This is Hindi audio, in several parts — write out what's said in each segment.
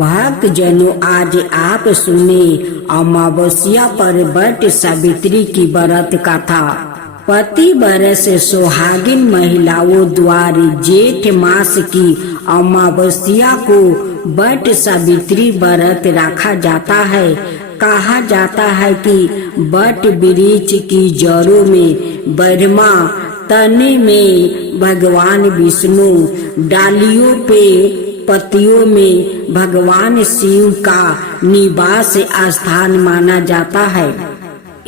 भक्त जनों, आज आप सुने अमावस्या पर वट सावित्री की व्रत कथा। पति बरस सुहागिन महिलाओं द्वारा जेठ मास की अमावस्या को वट सावित्री व्रत रखा जाता है। कहा जाता है कि वट वृक्ष की जड़ों में ब्रह्मा, तने में भगवान विष्णु, डालियों पे पत्तियों में भगवान शिव का निवास स्थान माना जाता है।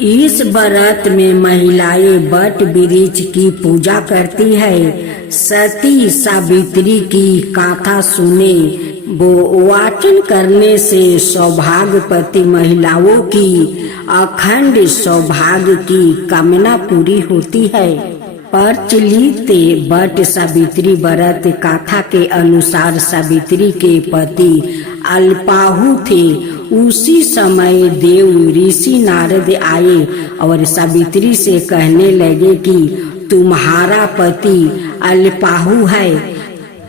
इस व्रत में महिलाएं वट वृक्ष की पूजा करती है। सती सावित्री की गाथा सुने वो वाचन करने से सौभाग्यवती महिलाओं की अखंड सौभाग्य की कामना पूरी होती है। प्रचलित वट सावित्री व्रत कथा के अनुसार सावित्री के पति अल्पाहु थे। उसी समय देव ऋषि नारद आए और सावित्री से कहने लगे कि तुम्हारा पति अल्पाहु है,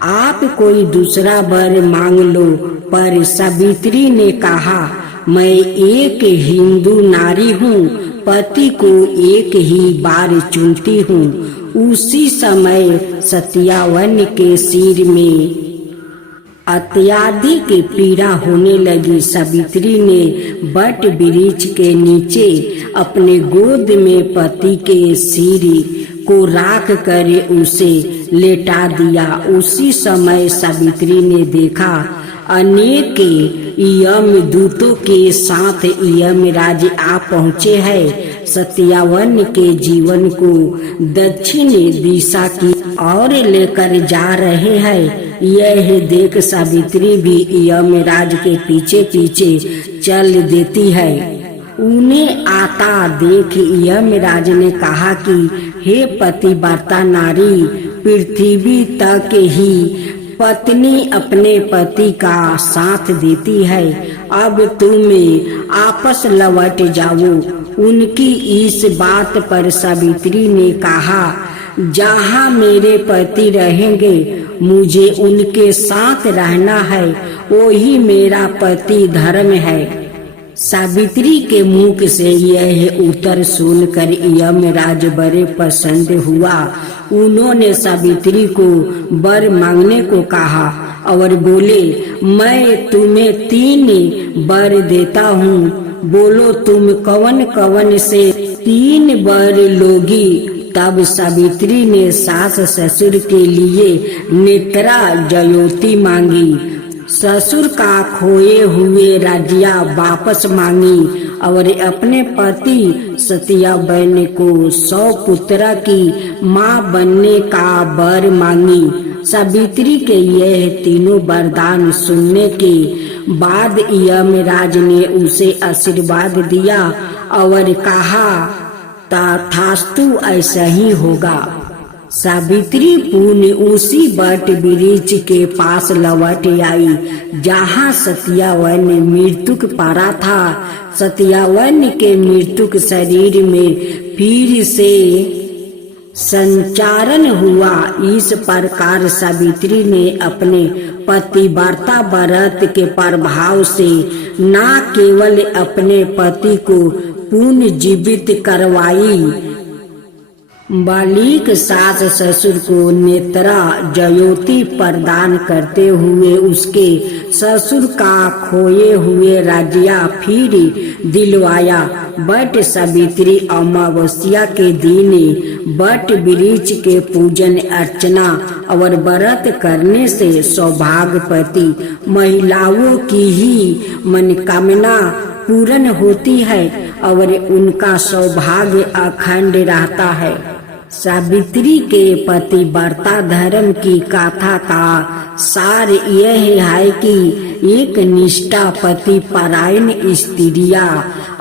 आप कोई दूसरा वर मांग लो। पर सावित्री ने कहा, मैं एक हिंदू नारी हूँ, पति को एक ही बार चुनती हूँ। उसी समय सत्यावन के सिर में अत्यधिक पीड़ा होने लगी। सावित्री ने वट वृक्ष के नीचे अपने गोद में पति के सिर को राख कर उसे लेटा दिया। उसी समय सावित्री ने देखा अनेक यमदूतों के साथ यमराज आ पहुँचे हैं। सत्यावन के जीवन को दक्षिण दिशा की ओर लेकर जा रहे हैं। यह देख सावित्री भी यमराज के पीछे पीछे चल देती है। उन्हें आता देख यमराज ने कहा कि हे पतिव्रता नारी, पृथ्वी तक ही पत्नी अपने पति का साथ देती है। अब तुम आपस लौट जाओ। उनकी इस बात पर सावित्री ने कहा, जहाँ मेरे पति रहेंगे मुझे उनके साथ रहना है, वही मेरा पति धर्म है। सावित्री के मुख से यह उत्तर सुनकर यमराज बड़े प्रसन्न हुआ। उन्होंने सावित्री को वर मांगने को कहा और बोले, मैं तुम्हें 3 वर देता हूँ, बोलो तुम कौन कौन से 3 वर लोगी। तब सावित्री ने सास ससुर के लिए नेत्रा जयोति मांगी, ससुर का खोए हुए राज्य वापस मांगी और अपने पति सत्यावन को 100 पुत्र की माँ बनने का वर मांगी। सावित्री के यह तीनों वरदान सुनने के बाद यमराज ने उसे आशीर्वाद दिया और कहा, तथास्तु, ऐसा ही होगा। सावित्री पुण्य उसी वट वृक्ष के पास लौट आई जहाँ सत्यावन मृत्युक पड़ा था। सत्यावन के मृत्युक शरीर में फिर से संचारण हुआ। इस प्रकार सावित्री ने अपने पतिव्रता व्रत के प्रभाव से न केवल अपने पति को पुनर्जीवित करवाई, बालिक सास ससुर को नेत्रा ज्योति प्रदान करते हुए उसके ससुर का खोए हुए राज्य फिर दिलवाया। वट सावित्री अमावस्या के दिन वट वृक्ष के पूजन अर्चना और व्रत करने से सौभाग्यवती महिलाओं की ही मनोकामना पूर्ण होती है और उनका सौभाग्य अखंड रहता है। सावित्री के पतिव्रता धर्म की गाथा का सार यह है कि एक निष्ठा पति परायण स्त्रियां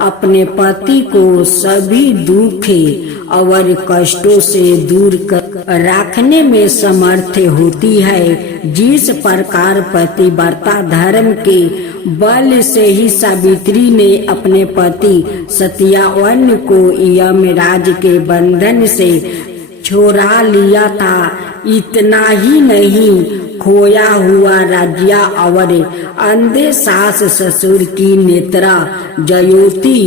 अपने पति को सभी दुख और कष्टों से दूर कर रखने में समर्थ होती है। जिस प्रकार पतिव्रता धर्म के बल से ही सावित्री ने अपने पति सत्यावन को यमराज के बंधन से छोड़ा लिया था, इतना ही नहीं खोया हुआ राज्य और अंधे सास ससुर की नेत्रा ज्योति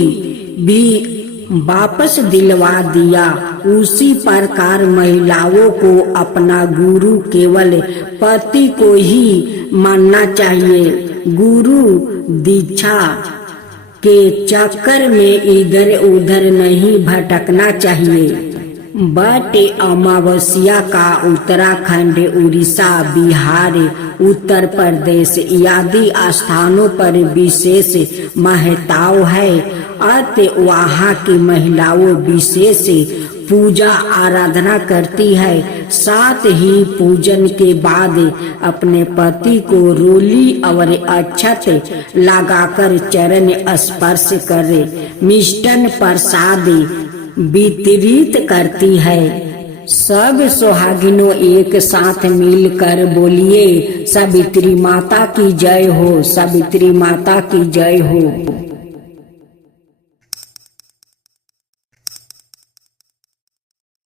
भी वापस दिलवा दिया। उसी प्रकार महिलाओं को अपना गुरु केवल पति को ही मानना चाहिए। गुरु दीक्षा के चक्कर में इधर उधर नहीं भटकना चाहिए। बट अमावस्या का उत्तराखंड, उड़ीसा, बिहार, उत्तर प्रदेश आदि स्थानों पर विशेष महत्व है। अतः वहाँ की महिलाओं विशेष पूजा आराधना करती है। साथ ही पूजन के बाद अपने पति को रोली और अक्षत लगाकर चरण स्पर्श कर मिष्टान प्रसाद वितरित करती है। सब सुहागिनों एक साथ मिलकर बोलिए, सावित्री माता की जय हो, सावित्री माता की जय हो।